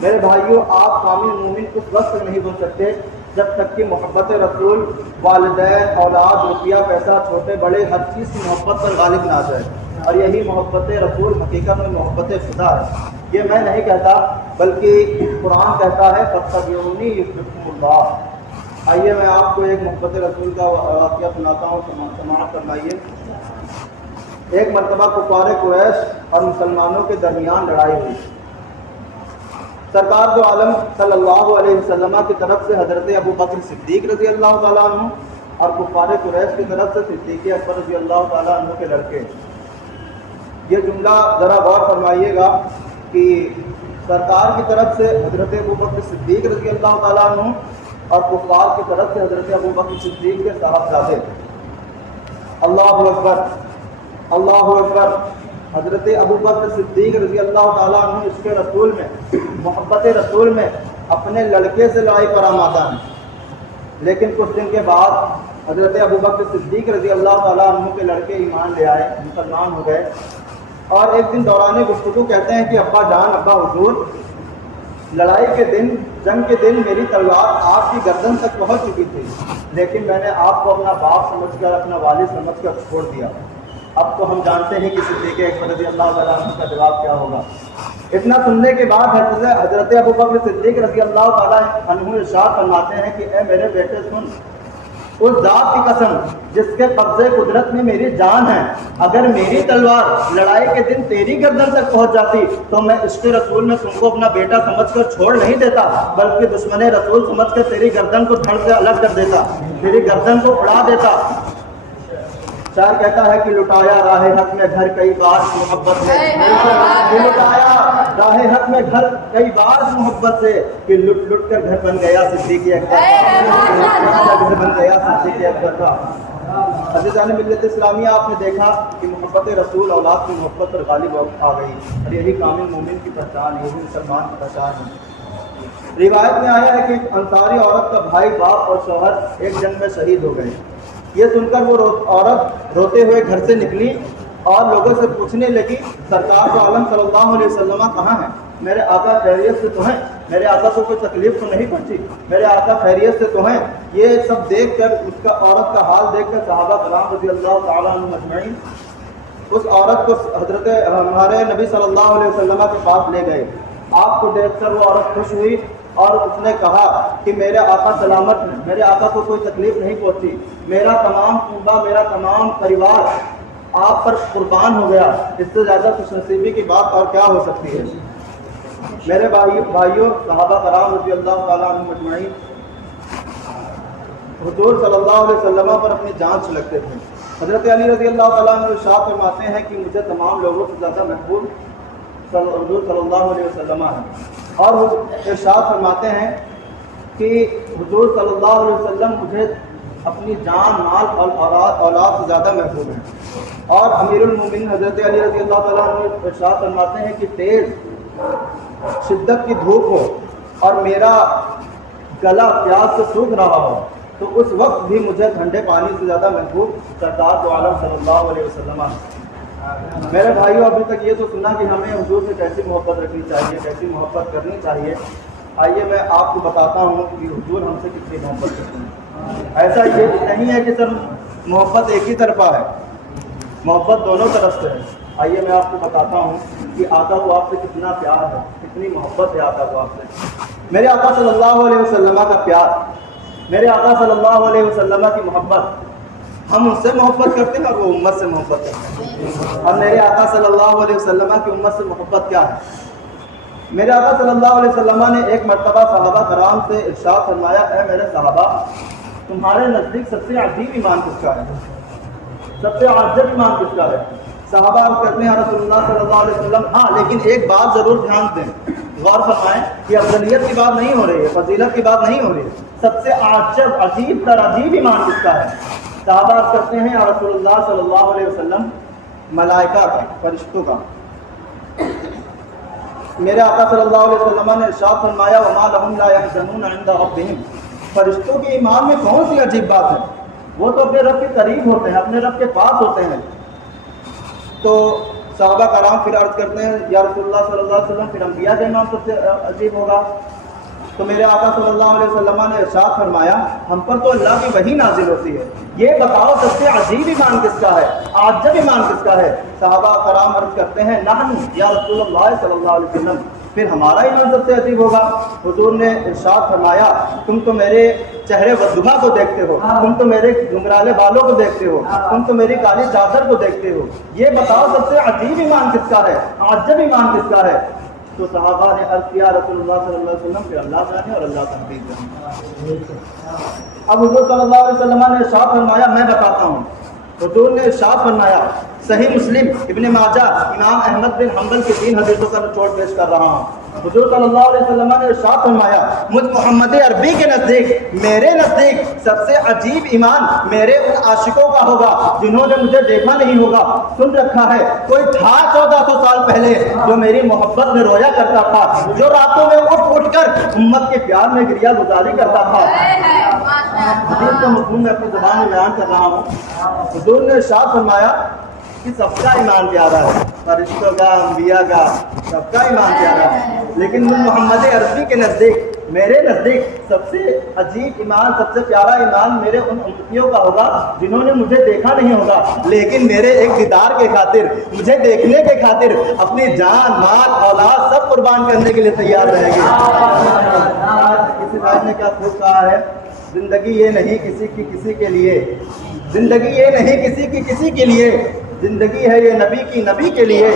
میرے بھائیوں، آپ کامل مومن اس وقت تک نہیں بن سکتے جب تک کہ محبت رسول، والدین، اولاد، روپیہ، پیسہ، چھوٹے بڑے ہر چیز کی محبت پر غالب نہ آ جائے. اور یہی محبت رسول حقیقت میں محبت خدا ہے. یہ میں نہیں کہتا بلکہ قرآن کہتا ہے فاتبعونی یحببکم اللہ. آئیے میں آپ کو ایک محبت رسول کا واقعہ سناتا ہوں، سماعت فرمائیے. ایک مرتبہ کفار قریش اور مسلمانوں کے درمیان لڑائی ہوئی. سرکار دو عالم صلی اللہ علیہ وسلم کی طرف سے حضرت ابو بکر صدیق رضی اللہ تعالیٰ عنہ اور کفار قریش کی طرف سے صدیق اکبر رضی اللہ تعالیٰ عنہ کے لڑکے. یہ جملہ ذرا غور فرمائیے گا کہ سرکار کی طرف سے حضرت ابو بکر صدیق رضی اللہ تعالیٰ عنہ اور کفار کی طرف سے حضرت ابو بکر صدیق کے صاحبزادے. اللہ اکبر، اللہ اکبر. حضرت ابو بکر صدیق رضی اللہ تعالیٰ عنہ اس کے رسول میں، محبت رسول میں اپنے لڑکے سے لڑائی پر آمادہ ہیں. لیکن کچھ دن کے بعد حضرت ابو بکر صدیق رضی اللہ تعالیٰ عنہ کے لڑکے ایمان لے آئے، مسلمان ہو گئے. اور ایک دن دوران گفتگو کہتے ہیں کہ ابا جان، ابا حضور، لڑائی کے دن، جنگ کے دن میری تلوار آپ کی گردن تک پہنچ چکی تھی، لیکن میں نے آپ کو اپنا باپ سمجھ کر، اپنا والد سمجھ کر چھوڑ دیا. اب تو ہم جانتے ہیں کہ صدیق اکبر رضی اللہ تعالیٰ عنہ کا جواب کیا ہوگا. اتنا سننے کے بعد حضرت ابو بکر صدیق رضی اللہ تعالیٰ عنہ ارشاد فرماتے ہیں کہ اے میرے بیٹے سن، اس ذات کی قسم جس کے قبضے قدرت میں میری جان ہے، اگر میری تلوار لڑائی کے دن تیری گردن تک پہنچ جاتی تو میں عشق رسول میں تم کو اپنا بیٹا سمجھ کر چھوڑ نہیں دیتا، بلکہ دشمن رسول سمجھ کر تیری گردن کو دھڑ سے الگ کر دیتا، تیری گردن کو اڑا دیتا. شاعر کہتا ہے کہ لٹایا راہ حق میں گھر کئی بار محبت سے، لٹایا راہ حق میں گھر کئی بار محبت سے، کہ لٹ لٹ کر گھر بن گیا صدیق اکبر کا، گھر بن گیا صدیق اکبر کا. عزیزان ملت اسلامیہ، آپ نے دیکھا کہ محبت رسول اولاد کی محبت پر غالب آ گئی، اور یہی کامل مومن کی پہچان، یہی مسلمان کی پہچان ہے. روایت میں آیا ہے کہ انصاری عورت کا بھائی، باپ اور شوہر ایک جنگ میں شہید ہو گئے. یہ سن کر وہ عورت روتے ہوئے گھر سے نکلی اور لوگوں سے پوچھنے لگی، سرکار دو عالم صلی اللہ علیہ وسلم کہاں ہیں؟ میرے آقا خیریت سے تو ہیں؟ میرے آقا کو کوئی تکلیف تو نہیں پہنچی؟ میرے آقا خیریت سے تو ہیں؟ یہ سب دیکھ کر، اس کا عورت کا حال دیکھ کر صحابہ کرام رضی اللہ تعالیٰ عنہ مجمعین اس عورت کو حضرت ہمارے نبی صلی اللہ علیہ وسلم کے پاس لے گئے. آپ کو دیکھ کر وہ عورت خوش ہوئی اور اس نے کہا کہ میرے آقا سلامت ہیں، میرے آقا کو کوئی تکلیف نہیں پہنچی، میرا تمام کنبہ، میرا تمام پریوار آپ پر قربان ہو گیا. اس سے زیادہ خوش نصیبی کی بات اور کیا ہو سکتی ہے؟ میرے بھائیوں، صحابہ کرام رضی اللہ تعالیٰ عنہ مجمعین حضور صلی اللہ علیہ وسلم پر اپنی جان چھلکتے تھے. حضرت علی رضی اللہ تعالیٰ عنہ ارشاد فرماتے ہیں کہ مجھے تمام لوگوں سے زیادہ محبوب حضور صلی اللہ علیہ وسلم ہیں. اور وہ ارشاد فرماتے ہیں کہ حضور صلی اللہ علیہ وسلم مجھے اپنی جان، مال اور اولاد سے زیادہ محبوب ہیں. اور امیر المومنین حضرت علی رضی اللہ تعالیٰ عنہ ارشاد فرماتے ہیں کہ تیز شدت کی دھوپ ہو اور میرا گلا پیاس سے سوکھ رہا ہو تو اس وقت بھی مجھے ٹھنڈے پانی سے زیادہ محبوب سرکار دو عالم صلی اللہ علیہ وسلم. میرے بھائیوں، ابھی تک یہ تو سنا کہ ہمیں حضور سے کیسی محبت رکھنی چاہیے، کیسی محبت کرنی چاہیے. آئیے میں آپ کو بتاتا ہوں کہ حضور ہم سے کتنی محبت کرتے ہیں. ایسا یہ نہیں ہے کہ سر محبت ایک ہی طرفہ ہے، محبت دونوں طرف سے ہے. آئیے میں آپ کو بتاتا ہوں کہ آقا کو آپ سے کتنا پیار ہے، کتنی محبت ہے آقا کو آپ سے. میرے آقا صلی اللہ علیہ وسلم کا پیار، میرے آقا صلی اللہ علیہ وسلم کی محبت، ہم ان سے محبت کرتے ہیں اور وہ امت سے محبت کرتے ہیں. اور میرے آقا صلی اللہ علیہ وسلم کی امت سے محبت کیا ہے؟ میرے آقا صلی اللہ علیہ وسلم نے ایک مرتبہ صحابہ کرام سے ارشاد فرمایا، اے میرے صحابہ، تمہارے نزدیک سب سے عجیب ایمان کس کا ہے؟ سب سے عجیب ایمان کس کا ہے؟ صحابہ کہتے ہیں رسول اللہ صلی اللہ علیہ وسلم، ہاں لیکن ایک بات ضرور دھیان دیں، غور فرمائیں کہ افضلیت کی بات نہیں ہو رہی ہے، فضیلت کی بات نہیں ہو رہی ہے. سب سے عجیب عجیب ایمان کس کا ہے؟ صحابہ کرتے ہیں یا رسول اللہ صلی اللہ علیہ وسلم، ملائکہ کا، فرشتوں کا. میرے آقا صلی اللہ علیہ وسلم نے ارشاد فرمایا، وما لهم لا يحزنون عند ربهم. فرشتوں کے ایمان میں کون سی عجیب بات ہے؟ وہ تو اپنے رب کے قریب ہوتے ہیں، اپنے رب کے پاس ہوتے ہیں. تو صحابہ کرام پھر عرض کرتے ہیں یا رسول اللہ صلی اللہ علیہ وسلم پھر انبیاء کا ایمان سب سے عجیب ہوگا؟ تو میرے آقا صلی اللہ علیہ وسلم نے ارشاد فرمایا ہم پر تو اللہ کی وحی نازل ہوتی ہے، یہ بتاؤ سب سے عجیب ایمان کس کا ہے، عجب ایمان کس کا ہے؟ صحابہ کرام عرض کرتے ہیں نحن یا رسول اللہ صلی اللہ علیہ وسلم، پھر ہمارا ایمان سب سے عجیب ہوگا۔ حضور نے ارشاد فرمایا تم تو میرے چہرے والضحیٰ کو دیکھتے ہو، تم تو میرے گھنگرالے بالوں کو دیکھتے ہو، تم تو میری کالی چادر کو دیکھتے ہو، یہ بتاؤ سب سے عجیب ایمان کس کا ہے، عجب ایمان کس کا ہے؟ تو صحابہ نے عرض کیا رسول اللہ صلی اللہ علیہ وسلم پھر اللہ جانے اور اللہ تنبیہ جانے۔ اب حضور صلی اللہ علیہ وسلم نے ارشاد فرمایا میں بتاتا ہوں۔ حضور نے ارشاد فرمایا صحیح مسلم، ابن ماجہ، امام احمد بن حنبل کی 3 حدیثوں کا نچوڑ پیش کر رہا ہوں۔ حضور صلی اللہ علیہ وسلم نے ارشاد فرمایا مجھ محمد عربی کے نزدیک، میرے نزدیک سب سے عجیب ایمان میرے ان عاشقوں کا ہوگا جنہوں نے مجھے دیکھا نہیں ہوگا، سن رکھا ہے۔ کوئی تھا 1400 سال پہلے جو میری محبت میں رویا کرتا تھا، جو راتوں میں اٹھ اٹھ کر امت کے پیار میں گریہ گزاری کرتا تھا۔ حدیث کا مفہوم میں اپنی زبان میں بیان کر رہا ہوں۔ حضور نے ارشاد فرمایا کہ سب کا ایمان پیارا ہے، فرشتوں کا، انبیاء کا، سب کا ایمان پیارا ہے، لیکن محمد عربی کے نزدیک، میرے نزدیک سب سے عجیب ایمان، سب سے پیارا ایمان میرے ان امتیوں کا ہوگا جنہوں نے مجھے دیکھا نہیں ہوگا لیکن میرے ایک دیدار کے خاطر، مجھے دیکھنے کے خاطر اپنی جان، مال، اولاد سب قربان کرنے کے لیے تیار رہیں گے۔ کسی بات نے کیا خوب کہا ہے، زندگی یہ نہیں کسی کی کسی کے لیے، زندگی یہ نہیں کسی کی کسی کے لیے، زندگی ہے یہ نبی کی نبی کے لیے،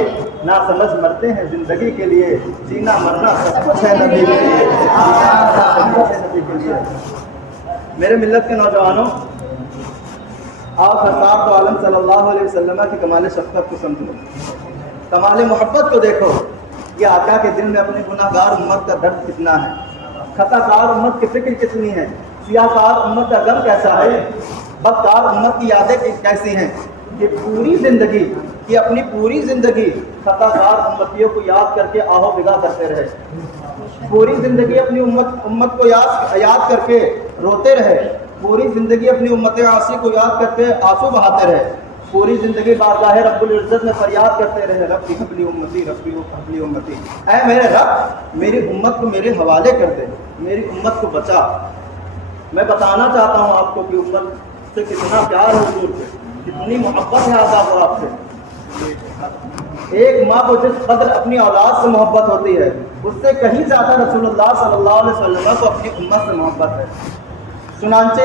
نہ سمجھ مرتے ہیں زندگی کے لیے، جینا مرنا سب کچھ ہے نبی کے لیے، سب کچھ ہے نبی کے لیے۔ میرے ملت کے نوجوانوں، آپ سرکار تو عالم صلی اللہ علیہ وسلم کی کمال شفقت کو سمجھو، کمال محبت کو دیکھو، یہ آقا کے دل میں اپنے گناہ گار امت کا درد کتنا ہے، خطا کار امت کی فکر کتنی ہے، سیاہ کار امت کا غم کیسا ہے، بدکار امت کی یادیں کیسی ہیں، کہ پوری زندگی، کہ اپنی پوری زندگی خطا کار امتیوں کو یاد کر کے آہو بگا کرتے رہے، پوری زندگی اپنی امت کو یاد کر کے روتے رہے، پوری زندگی اپنی امت عاصی کو یاد کر کے آنسو بہاتے رہے، پوری زندگی بارگاہ رب العزت میں فریاد کرتے رہے ربی حبلی امتی، ربی حبلی امتی، اے میرے رب میری امت کو میرے حوالے کر دے، میری امت کو بچا۔ میں بتانا چاہتا ہوں آپ کو کہ امت سے کتنا پیار ہے، حضور سے کتنی محبت ہے آزاد آپ سے۔ ایک ماں کو جس قدر اپنی اولاد سے محبت ہوتی ہے، اس سے کہیں زیادہ رسول اللہ صلی اللہ علیہ وسلم کو اپنی امت سے محبت ہے۔ چنانچہ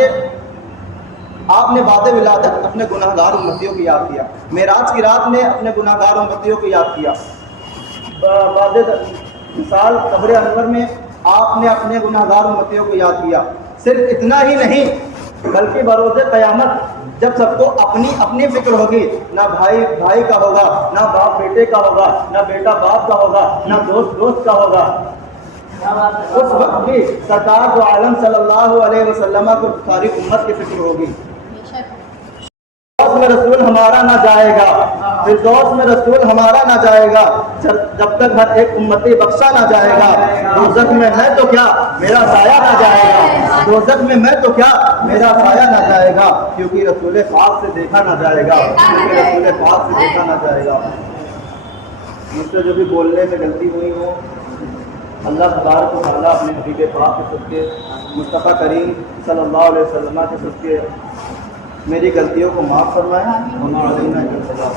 آپ نے بعد ولادت اپنے گناہ گار امتیوں کو یاد کیا، معراج کی رات میں اپنے گناہ گار امتیوں کو یاد کیا، بعد مثال قبر انور میں آپ نے اپنے گناہ گار امتیوں کو یاد کیا۔ صرف اتنا ہی نہیں بلکہ بروز قیامت جب سب کو اپنی اپنی فکر ہوگی، نہ بھائی بھائی کا ہوگا، نہ باپ بیٹے کا ہوگا، نہ بیٹا باپ کا ہوگا، نہ دوست دوست کا ہوگا، اس وقت بھی سرکار دو عالم صلی اللہ علیہ وسلم کو ساری امت کی فکر ہوگی۔ میں رسول ہمارا نہ جائے گا، فردوس میں رسول ہمارا نہ جائے گا جب تک ہر ایک امتی بخشا نہ جائے گا۔ دوزخ میں میں تو کیا میرا سایہ نہ جائے گا، دوزخ میں میں تو کیا میرا سایہ نہ جائے گا، کیونکہ رسول پاک سے دیکھا نہ جائے گا، کیونکہ رسول پاک سے دیکھا نہ جائے گا۔ مجھ سے جو بھی بولنے میں غلطی ہوئی ہو، اللہ تبارک و تعالیٰ اپنے حبیب پاک کے صدقے، مصطفیٰ کریم صلی اللہ علیہ وسلم کے صدقے میری غلطیوں کو معاف فرمائے، وما علینا الا البلاغ۔